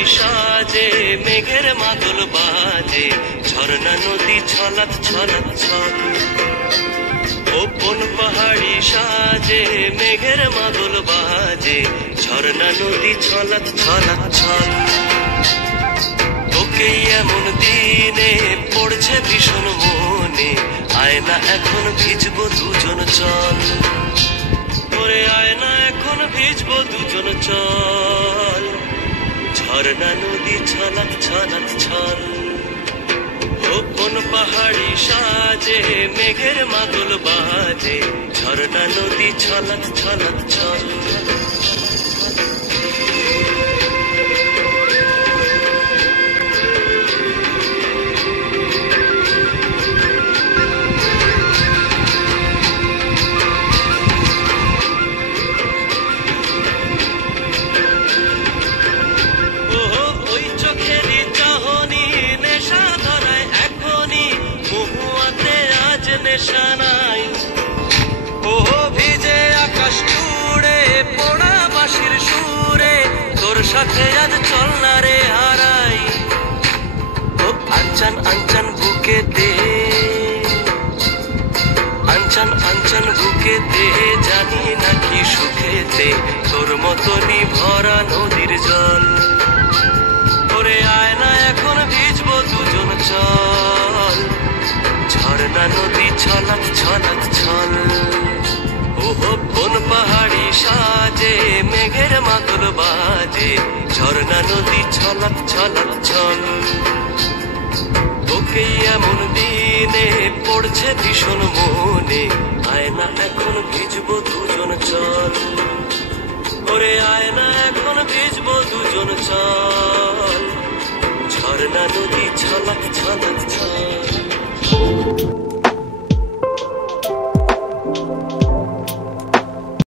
পাহাড়ি সাজে মেঘের মাদল বাজে, ঝর্ণা নদী ছলাৎ ছলাৎ ছল। ও কোন পাহাড়ি সাজে মেঘের মাদল বাজে, ঝর্ণা নদী ছলাৎ ছলাৎ ছল। তোকে এমন দিনে পড়ছে ভীষণ মনে, আয়না এখন ভিজবো দুজন চল। ওরে আয়না এখন ভিজবো দুজন চল, ঝর্ণা নদী ছলাৎ ছলাৎ ছল। ও কোন পাহাড়ি সাজে মেঘের মাদল বাজে, ঝর্ণা নদী ছলাৎ ছলাৎ ছল। ও ভিজে আকাশ জুড়ে পোড়া বাঁশির সুরে, তোর সাথে আজ চল না রে হারাই। ও আনচান আনচান বুকেতে, আনচান আনচান বুকেতে, জানি নাকি সুখেতে তোর মতনই ভরা নদীর জল। ওরে আয়না এখন ভিজবো দুজন চল, ঝর্ণা নদী ছলাৎ ছলাৎ ছল। ওহো কোন পাহাড়ি সাজে মেঘের মাদল বাজে, ঝর্ণা নদী ছলাৎ ছলাৎ ছল। তোকে এমন দিনে পড়ছে ভীষণ মনে, আয়না এখন ভিজবো দুজন চল। ওরে আয়না এখন ভিজবো দুজন চল।